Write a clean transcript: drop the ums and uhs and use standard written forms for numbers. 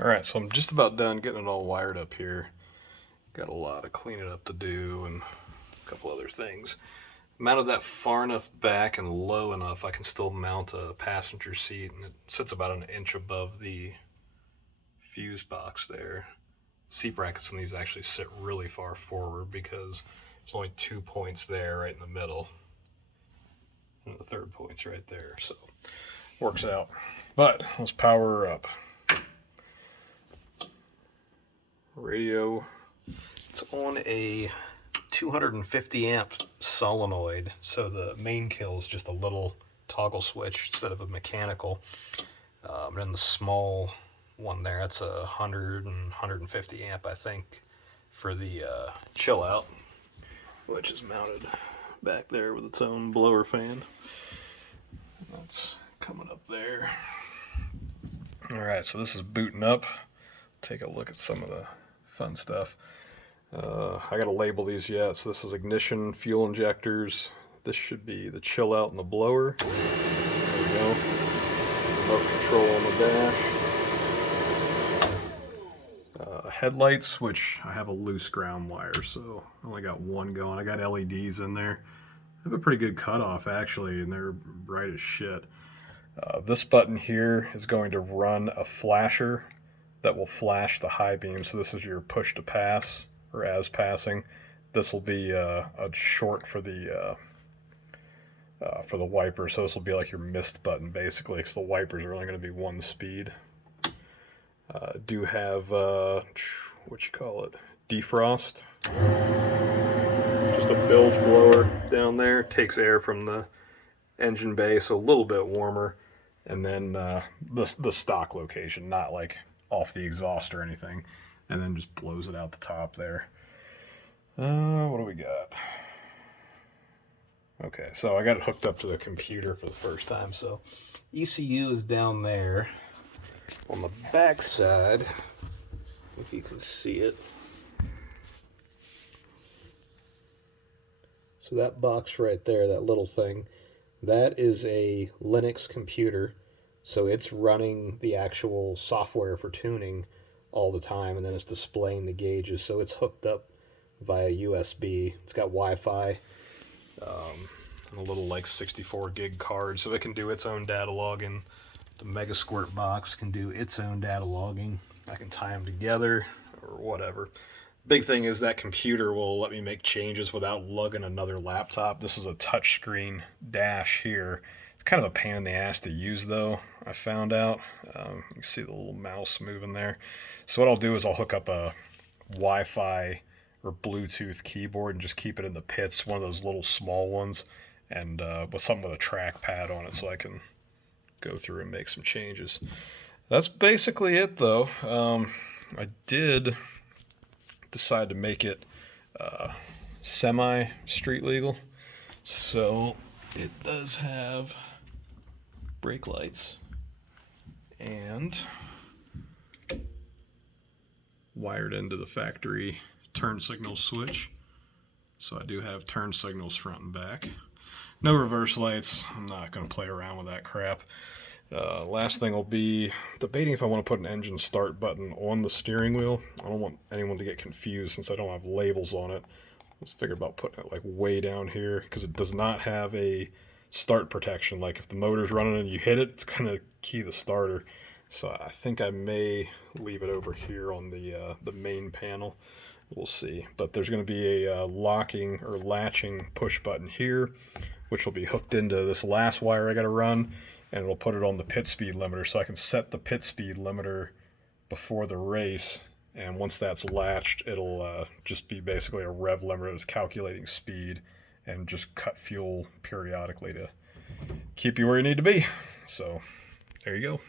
Alright, so I'm just about done getting it all wired up here. Got a lot of cleaning up to do and a couple other things. Mounted that far enough back and low enough I can still mount a passenger seat, and it sits about an inch above the fuse box there. Seat brackets on these actually sit really far forward because there's only 2 points there right in the middle. And the third point's right there, so works out. But let's power her up. Radio, it's on a 250 amp solenoid, so the main kill is just a little toggle switch instead of a mechanical. And then the small one there, that's a 150 amp, I think, for the chill out, which is mounted back there with its own blower fan. That's coming up there. Alright, so this is booting up. Take a look at some of the fun stuff. I gotta label these yet. So this is ignition, fuel injectors. This should be the chill out and the blower. There we go. Remote control on the dash. Headlights, which I have a loose ground wire, so I only got one going. I got LEDs in there. I have a pretty good cutoff actually, and they're bright as shit. This button here is going to run a flasher that will flash the high beam. So this is your push to pass or as passing. This will be a short for the wiper. So this will be like your mist button basically, because the wipers are only going to be one speed. Do have what you call it, defrost. Just a bilge blower down there, takes air from the engine bay, so a little bit warmer. And then the stock location, not like off the exhaust or anything, and then just blows it out the top there. What do we got? Okay, so I got it hooked up to the computer for the first time. So ECU is down there on the back side, if you can see it. So that box right there, that little thing, that is a Linux computer. So it's running the actual software for tuning all the time, and then it's displaying the gauges. So it's hooked up via USB. It's got Wi-Fi, and a little like 64 gig card, so it can do its own data logging. The Megasquirt box can do its own data logging. I can tie them together or whatever. Big thing is that computer will let me make changes without lugging another laptop. This is a touchscreen dash here. It's kind of a pain in the ass to use though, I found out. You can see the little mouse moving there. So what I'll do is I'll hook up a Wi-Fi or Bluetooth keyboard and just keep it in the pits, one of those little small ones, and with something with a trackpad on it so I can go through and make some changes. That's basically it though. I did decide to make it semi-street legal. So it does have brake lights and wired into the factory turn signal switch. So I do have turn signals front and back. No reverse lights. I'm not going to play around with that crap. Last thing will be debating if I want to put an engine start button on the steering wheel. I don't want anyone to get confused since I don't have labels on it. Let's figure about putting it like way down here because it does not have a start protection. Like if the motor's running and you hit it, it's going to key the starter. So I think I may leave it over here on the main panel. We'll see. But there's going to be a locking or latching push button here, which will be hooked into this last wire I got to run, and it'll put it on the pit speed limiter, so I can set the pit speed limiter before the race, and once that's latched, it'll just be basically a rev limiter that's calculating speed and just cut fuel periodically to keep you where you need to be. So there you go.